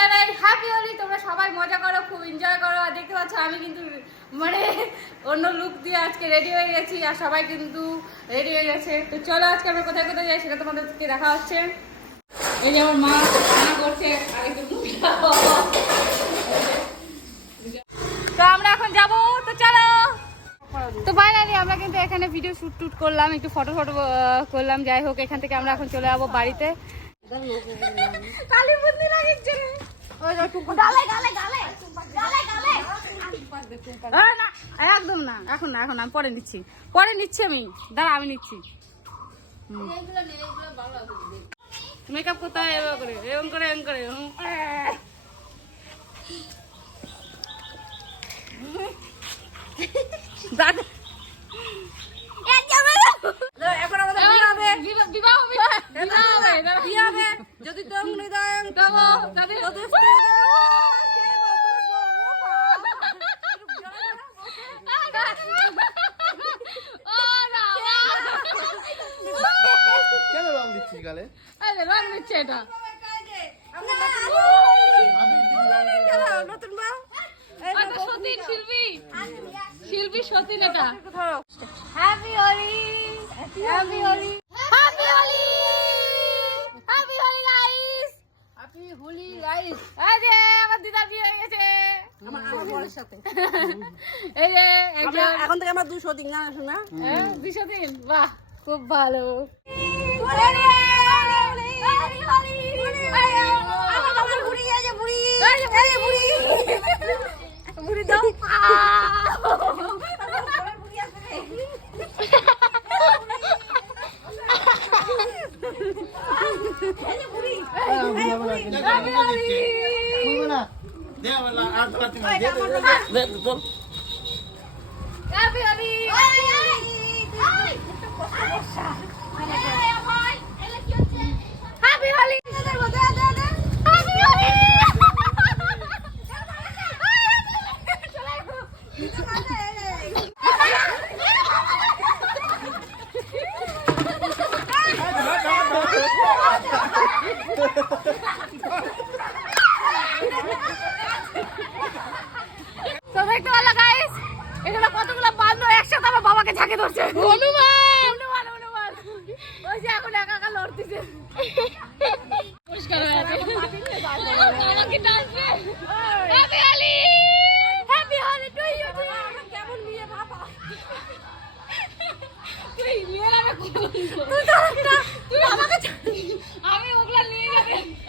জানাই হ্যাপি হোলি। তোমরা সবাই মজা করো, খুব এনজয় করো। আর দেখতে পাচ্ছ আমি কিন্তু মানে অন্য লুক দিয়ে আজকে রেডি হয়ে গেছি, আর সবাই কিন্তু রেডি হয়ে গেছে। তো চলো আজকে আমরা কোথায় কোথায় যাই সেটা তোমাদেরকে দেখা হচ্ছে। এই যে আমার মা রান্না করছে, আর একটু তো আমরা এখন যাবো। তো চলো। তো ফাইনালি আমরা কিন্তু এখানে ভিডিও শুট টুট করলাম, একটু ফটো ফটো করলাম। যাই হোক, এখান থেকে আমরা এখন চলে যাবো বাড়িতে। কালী বুদ্ধি লাগিছে একদম না, এখন না, এখন আমি পরে নিচ্ছি, পরে নিচ্ছি আমি। দাঁড়া আমি নিচ্ছি। মেকআপ করতে হয় এরকম করে, এরকম করে, এরকম করে। যদি কেন রং দিচ্ছিস গালে? রং দিচ্ছে এটা নতুন মা, সতীন শিল্পী, শিল্পী সতীন। এটা happy Holi, happy Holi, happy Holi, happy Holi guys, happy Holi guys. এই যে আমার দিদার বিয়ে হয়ে গেছে আমার বরের সাথে। এই যে এখন থেকে আমরা 200 দিন না শোনা। হ্যাঁ 200 দিন, বাহ খুব ভালো। বুড়ি দাও কতগুলো বান্ধব একসাথে আমার বাবাকে ঝাঁকে ধরছে। হনুমান হনুমান হনুমান ওই যে এখন একা একা লড়তেছে। পরিষ্কার হয়ে আছে। আমাকে ডাকবে happy Holi, happy Holi to you. কেমন নিয়ে বাবা তুই নিয়ে না, তুই আমাকে